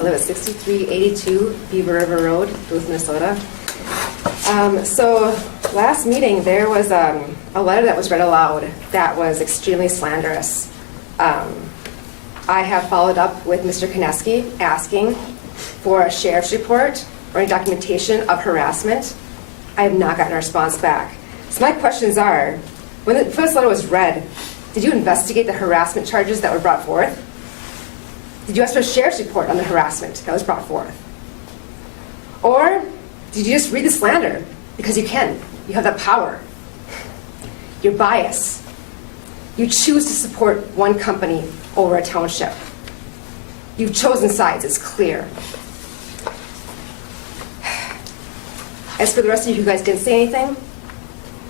I live at 6382 Beaver River Road, Duluth, Minnesota. So last meeting, there was a letter that was read aloud that was extremely slanderous. I have followed up with Mr. Koneski asking for a sheriff's report or any documentation of harassment. I have not gotten a response back. So my questions are, when the first letter was read, did you investigate the harassment charges that were brought forth? Did you ask for a sheriff's report on the harassment that was brought forth? Or did you just read the slander because you can? You have that power. You're biased. You choose to support one company over a township. You've chosen sides, it's clear. As for the rest of you guys didn't say anything,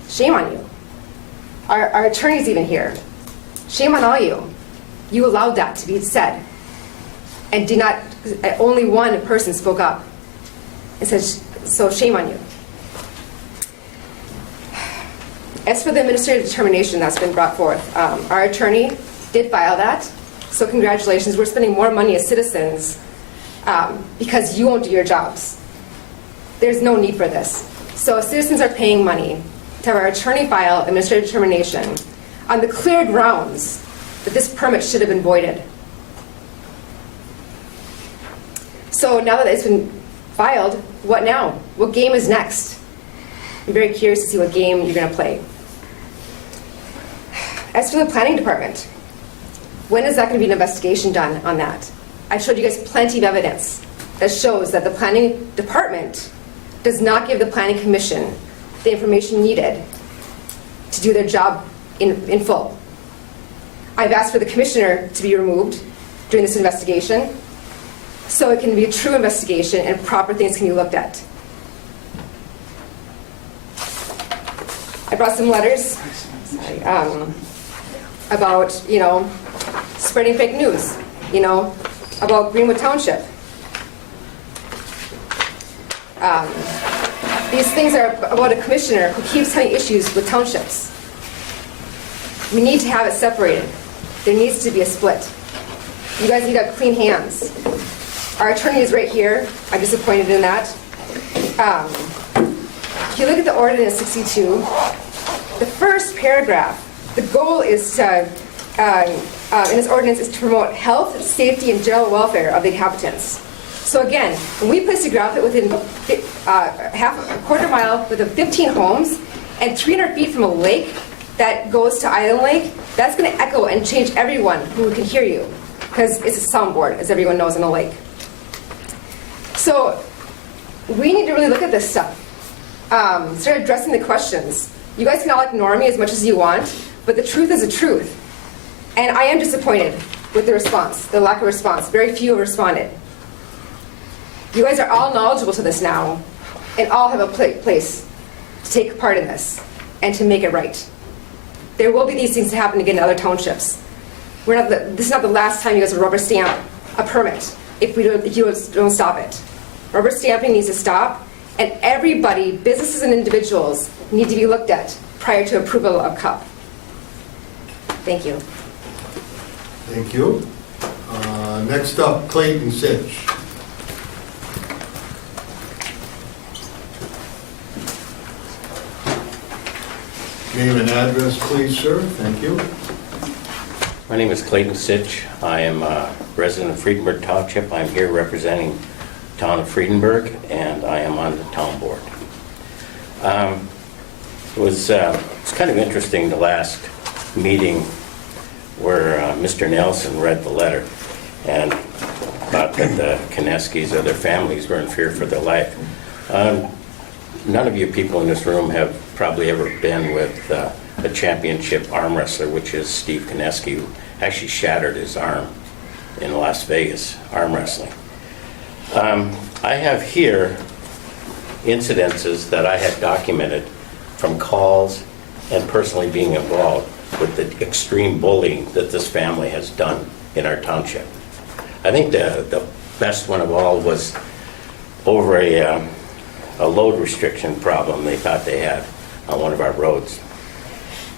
shame on you. Our attorney's even here. Shame on all you. You allowed that to be said. And did not, only one person spoke up and said, so shame on you. As for the administrative determination that's been brought forth, our attorney did file that, so congratulations. We're spending more money as citizens because you won't do your jobs. There's no need for this. So citizens are paying money to have our attorney file administrative determination on the clear grounds that this permit should have been voided. So now that it's been filed, what now? What game is next? I'm very curious to see what game you're going to play. As for the planning department, when is that going to be an investigation done on that? I've showed you guys plenty of evidence that shows that the planning department does not give the planning commission the information needed to do their job in full. I've asked for the commissioner to be removed during this investigation so it can be a true investigation and proper things can be looked at. I brought some letters about, spreading fake news, about Greenwood Township. These things are about a commissioner who keeps having issues with townships. We need to have it separated. There needs to be a split. You guys need to have clean hands. Our attorney is right here. I'm disappointed in that. If you look at the ordinance 62, the first paragraph, the goal is to, in this ordinance, is to promote health, safety, and general welfare of the inhabitants. So again, when we place a graphic within a quarter mile within 15 homes and 300 feet from a lake that goes to Island Lake, that's going to echo and change everyone who can hear you, because it's a soundboard, as everyone knows, in a lake. So we need to really look at this stuff. Start addressing the questions. You guys can all ignore me as much as you want, but the truth is the truth. And I am disappointed with the response, the lack of response. Very few have responded. You guys are all knowledgeable to this now, and all have a place to take part in this and to make it right. There will be these things to happen again in other townships. This is not the last time you guys will rubber stamp a permit if you don't stop it. Rubber stamping needs to stop, and everybody, businesses and individuals, need to be looked at prior to approval of CUP. Thank you. Thank you. Next up, Clayton Sitch. Name and address, please, sir. Thank you. My name is Clayton Sitch. I am a resident of Friedenberg Township. I'm here representing the town of Friedenberg, and I am on the town board. It's kind of interesting, the last meeting where Mr. Nelson read the letter and thought that the Koneskis or their families were in fear for their life. None of you people in this room have probably ever been with a championship arm wrestler, which is Steve Koneski, who actually shattered his arm in Las Vegas arm wrestling. I have here incidences that I had documented from calls and personally being involved with the extreme bullying that this family has done in our township. I think the best one of all was over a load restriction problem they thought they had on one of our roads.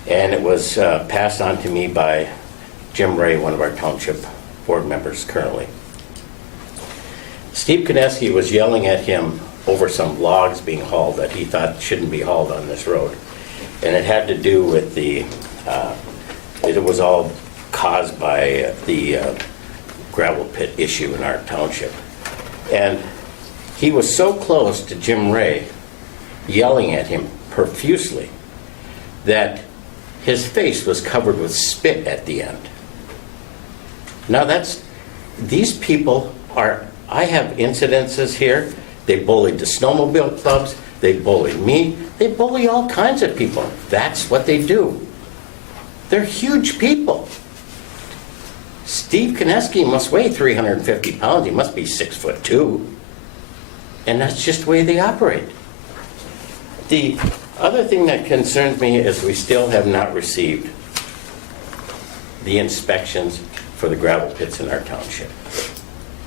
And it was passed on to me by Jim Ray, one of our township board members currently. Steve Konecki was yelling at him over some logs being hauled that he thought shouldn't be hauled on this road. And it had to do with it was all caused by the gravel pit issue in our township. And he was so close to Jim Ray, yelling at him profusely, that his face was covered with spit at the end. Now these people are, I have incidences here. They bullied the snowmobile clubs, they bullied me, they bully all kinds of people. That's what they do. They're huge people. Steve Konecki must weigh 350 pounds, he must be 6'2". And that's just the way they operate. The other thing that concerns me is we still have not received the inspections for the gravel pits in our township,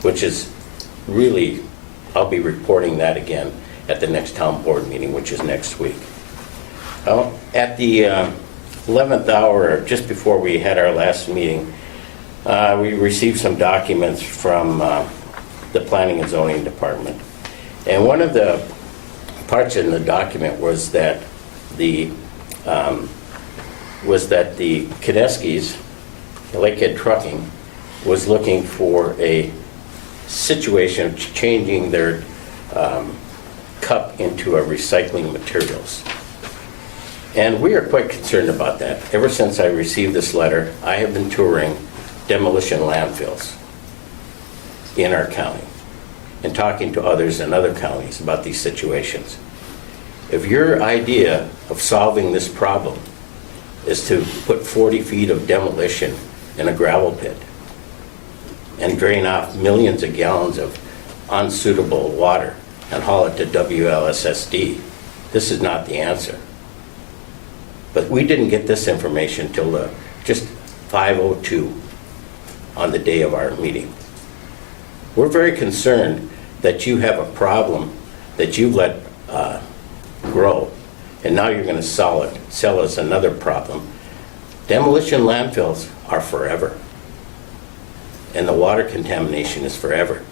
which is really, I'll be reporting that again at the next town board meeting, which is next week. At the 11th hour, just before we had our last meeting, we received some documents from the Planning and Zoning Department. And one of the parts in the document was that the Koneskis, Lakehead Trucking, was looking for a situation of changing their cup into a recycling materials. And we are quite concerned about that. Ever since I received this letter, I have been touring demolition landfills in our county and talking to others in other counties about these situations. If your idea of solving this problem is to put 40 feet of demolition in a gravel pit and drain off millions of gallons of unsuitable water and haul it to WLSSD, this is not the answer. But we didn't get this information till just 5:02 on the day of our meeting. We're very concerned that you have a problem that you've let grow, and now you're going to sell us another problem. Demolition landfills are forever, and the water contamination is forever.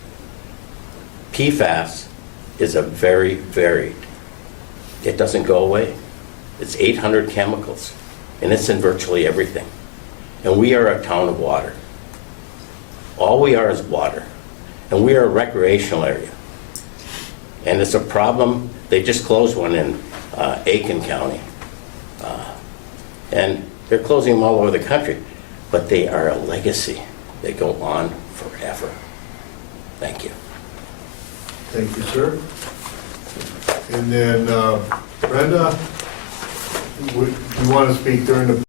PFAS is it doesn't go away. It's 800 chemicals, and it's in virtually everything. And we are a town of water. All we are is water, and we are a recreational area. And it's a problem. They just closed one in Aiken County, and they're closing them all over the country, but they are a legacy. They go on forever. Thank you. Thank you, sir. And then Brenda, you want to speak during the